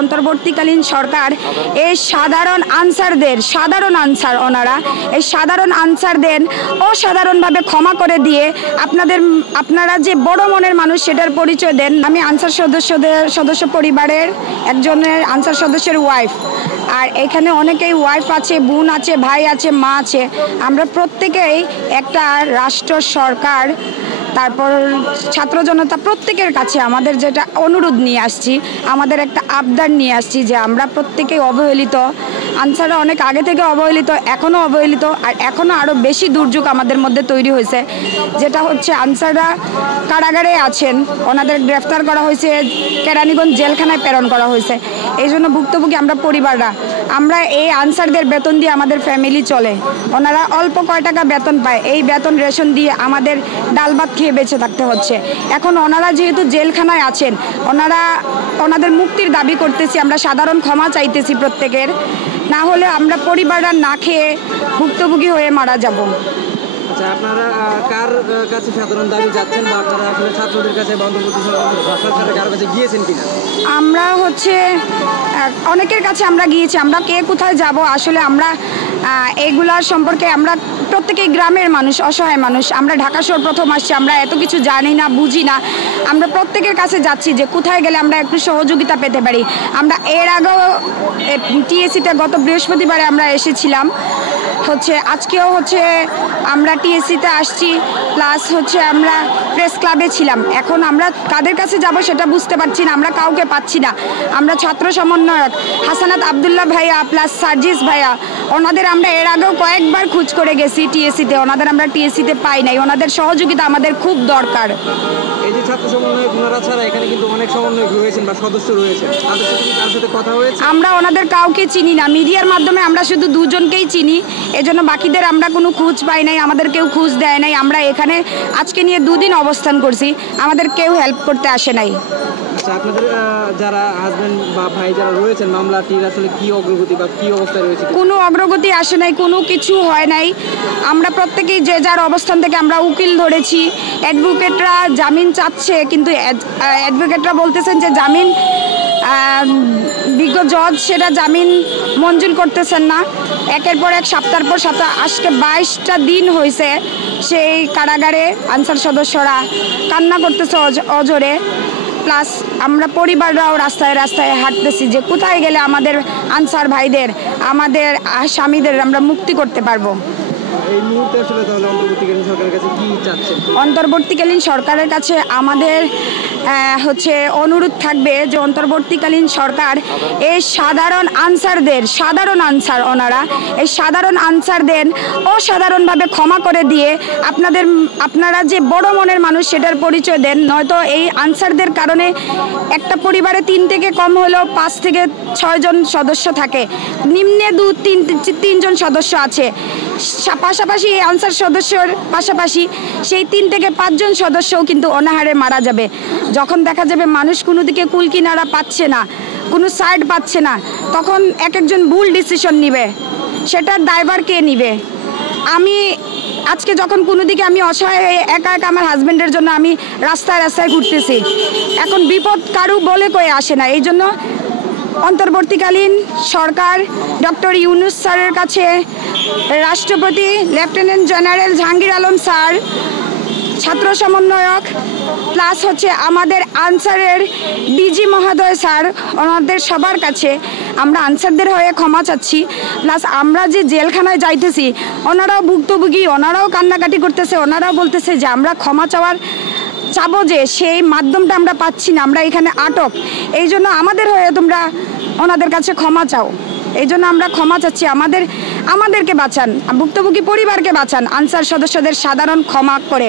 অন্তর্বর্তীকালীন সরকার এই সাধারণ আনসার ওনারা এই সাধারণ আনসারদের অসাধারণভাবে ক্ষমা করে দিয়ে আপনারা যে বড় মনের মানুষ সেটার পরিচয় দেন। আমি আনসার সদস্য পরিবারের একজনের আনসার সদস্যের ওয়াইফ, আর এখানে অনেকেই ওয়াইফ আছে, বোন আছে, ভাই আছে, মা আছে। আমরা প্রত্যেকেই একটা রাষ্ট্র, সরকার, তারপর ছাত্র জনতা প্রত্যেকের কাছে আমাদের যেটা অনুরোধ নিয়ে আসছি, আমাদের একটা আবদার নিয়ে আসছি যে আমরা প্রত্যেকেই অবহেলিত। আনসাররা অনেক আগে থেকে অবহেলিত, এখনও অবহেলিত, আর এখনও আরও বেশি দুর্যোগ আমাদের মধ্যে তৈরি হয়েছে। যেটা হচ্ছে আনসাররা কারাগারে আছেন, ওনাদের গ্রেফতার করা হয়েছে, কেরানীগঞ্জ জেলখানায় প্রেরণ করা হয়েছে। এই জন্য ভুক্তভোগী আমরা পরিবাররা, আমরা এই আনসারদের বেতন দিয়ে আমাদের ফ্যামিলি চলে। ওনারা অল্প কয় টাকা বেতন পায়, এই বেতন রেশন দিয়ে আমাদের ডাল ভাত খেয়ে বেঁচে থাকতে হচ্ছে। এখন ওনারা যেহেতু জেলখানায় আছেন, ওনাদের মুক্তির দাবি করতেছি, আমরা সাধারণ ক্ষমা চাইতেছি প্রত্যেকের, না হলে আমরা পরিবাররা না খেয়ে ভুক্তভোগী হয়ে মারা যাব। আচ্ছা, আপনারা কার কাছে সাধারণ দাবি যাচ্ছেন, বা আপনারা আসলে ছাত্রদের কাছে বা অন্তর্বর্তী সরকারের কারো কাছে গিয়েছেন কিনা? আমরা অনেকের কাছে আমরা গিয়েছি। আমরা কে কোথায় যাব, আসলে আমরা এগুলার সম্পর্কে আমরা প্রত্যেকেই গ্রামের মানুষ, অসহায় মানুষ। আমরা ঢাকা শহর প্রথম আসছি, আমরা এত কিছু জানি না, বুঝি না। আমরা প্রত্যেকের কাছে যাচ্ছি যে কোথায় গেলে আমরা একটু সহযোগিতা পেতে পারি। আমরা এর আগেও টিএসসিতে গত বৃহস্পতিবারে আমরা এসেছিলাম, আজকেও আমরা টিএসসিতে আসছি, প্লাস আমরা প্রেস ক্লাবে ছিলাম। এখন আমরা কাদের কাছে যাব সেটা বুঝতে পারছি না, আমরা কাউকে পাচ্ছি না। আমরা ছাত্র সমন্বয়ক হাসানাত আবদুল্লাহ ভাইয়া প্লাস সার্জিস ভাইয়া, ওনাদের আমরা এর আগেও কয়েকবার খোঁজ করে গেছি টিএসসিতে, ওনাদের আমরা টিএসসিতে পাই নাই। ওনাদের সহযোগিতা আমাদের খুব দরকার। এই যে ছাত্র সমন্বয়ক ওনারা ছাড়া এখানে কিন্তু অনেক সমন্বয়ক রয়েছেন বা সদস্য রয়েছেন, তাদের সাথে কথা হয়েছে? আমরা ওনাদের কাউকে চিনি না, মিডিয়ার মাধ্যমে আমরা শুধু দুজনকেই চিনি, এজন্য বাকিদের আমরা কোনো খোঁজ পাই নাই, আমাদের কেউ খোঁজ দেয় নাই। আমরা এখানে আজকে নিয়ে 2 দিন অবস্থান করছি, আমাদের কেউ হেল্প করতে আসে নাই। আচ্ছা, আপনাদের যারা হাজবেন্ড বা ভাই যারা রয়েছেন মামলাটির আসলে কি অগ্রগতি বা কি অবস্থা রয়েছে? কোনো অগ্রগতি আসে নাই, কোনো কিছু হয় নাই। আমরা প্রত্যেকেই যে যার অবস্থান থেকে আমরা উকিল ধরেছি, অ্যাডভোকেটরা জামিন চাচ্ছে, কিন্তু অ্যাডভোকেটরা বলতেছেন যে জামিন বিজ্ঞ জজ সেটা জামিন মঞ্জুর করতেছেন না। একের পর এক, সপ্তাহের পর সপ্তাহ, আজকে 22টা দিন হয়েছে সেই কারাগারে আনসার সদস্যরা কান্না করতেছে অজরে। প্লাস আমরা পরিবাররাও রাস্তায় রাস্তায় হাঁটতেছি যে কোথায় গেলে আমাদের আনসার ভাইদের, আমাদের স্বামীদের আমরা মুক্তি করতে পারবো। এই মুহূর্তে আসলে তাহলে অন্তর্বর্তীকালীন সরকারের কাছে কি চাচ্ছেন? অন্তর্বর্তীকালীন সরকারের কাছে আমাদের অনুরোধ থাকবে যে অন্তর্বর্তীকালীন সরকার এই সাধারণ আনসার ওনারা এই সাধারণ আনসারদের অসাধারণভাবে ক্ষমা করে দিয়ে আপনারা যে বড় মনের মানুষ সেটার পরিচয় দেন। নয়তো এই আনসারদের কারণে একটা পরিবারে 3 থেকে কম হলেও 5 থেকে 6 জন সদস্য থাকে, নিম্নে 2-3 জন সদস্য আছে। পাশাপাশি এই আনসার সদস্যর পাশাপাশি সেই 3 থেকে 5 জন সদস্যও কিন্তু অনাহারে মারা যাবে। যখন দেখা যাবে মানুষ কোনো দিকে কুল কিনারা পাচ্ছে না, কোনো সাইড পাচ্ছে না, তখন একজন ভুল ডিসিশন নিবে, সেটার দায়ভার কে নিবে? আমি আজকে যখন কোনো দিকে আমি অসহায় হয়ে একা আমার হাজব্যান্ডের জন্য আমি রাস্তায় রাস্তায় ঘুরতেছি, এখন বিপদ কারু বলে কয়ে আসে না। এই জন্য অন্তর্বর্তীকালীন সরকার ডক্টর ইউনূস স্যারের কাছে, রাষ্ট্রপতি lieutenant general Jahangir Alam sir, ছাত্র সমন্বয়ক প্লাস আমাদের আনসারের ডিজি মহোদয় স্যার, ওনাদের সবার কাছে আমরা আনসারদের হয়ে ক্ষমা চাচ্ছি। প্লাস আমরা যে জেলখানায় যাইতেছি, ওনারাও ভুক্তভোগী, ওনারাও কান্নাকাটি করতেছে, ওনারাও বলতেছে যে আমরা ক্ষমা চাবো যে সেই মাধ্যমটা আমরা পাচ্ছি না, আমরা এখানে আটক। এই জন্য আমাদের হয়ে তোমরা ওনাদের কাছে ক্ষমা চাও। এই জন্য আমরা ক্ষমা চাচ্ছি, আমাদেরকে বাঁচান, ভুক্তভোগী পরিবারকে বাঁচান, আনসার সদস্যদের সাধারণ ক্ষমা করে।